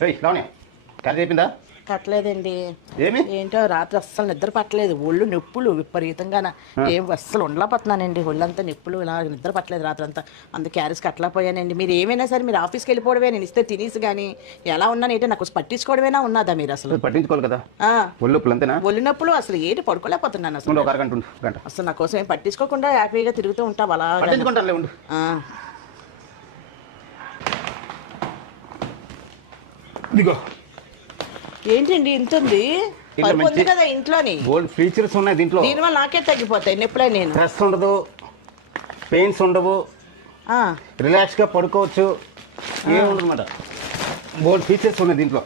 రావణి curry అయిపోయిందా? పట్టలేదండి. ఏమి ఏంటో రాత్రి అస్సలు నిద్ర పట్టలేదు. ఒళ్ళు నొప్పులు విపరీతంగా ఏం అస్సలు ఉండలేకపోతున్నానండి. ఒళ్ళంతా నొప్పులు, ఇలా నిద్ర పట్టలేదు రాత్రి అంతా. అందుకే క్యారేజ్ కట్టలేకపోయానండి. మీరు ఏమైనా సరే మీరు ఆఫీస్కి వెళ్ళిపోవడమే, నేను ఇస్తే తినేసి కానీ ఎలా ఉన్నాను ఏంటో నాకు పట్టించుకోవడమేనా ఉన్నదా మీరు అసలు? పట్టించుకోవాలి కదా. ఆ, ఒళ్ళు నొప్పులు అంతేనా? ఒళ్ళు నొప్పులు అసలు ఏంటి పడుకోలేకపోతున్నాను అసలు. ఒక అరగంట ఉండు, గంట. అసలు నా కోసం ఏం పట్టించుకోకుండా హ్యాపీగా తిరుగుతూ ఉంటావు అలా. పట్టించుకుంటానులే, ఉండు. ఇదిగో ఏంటండి ఇంత ఉంది? పరుపు ఉంది కదా ఇంట్లోని. గోల్డ్ ఫీచర్స్ ఉన్నాయి దీంట్లో. దీనివల్ల నాకే తగ్గిపోతాయి నొప్పులే. నేను స్ట్రెస్ ఉండదు, పెయిన్స్ ఉండవు, రిలాక్స్గా పడుకోవచ్చు, ఏముండదు అనమాట. గోల్డ్ ఫీచర్స్ ఉన్నాయి దీంట్లో.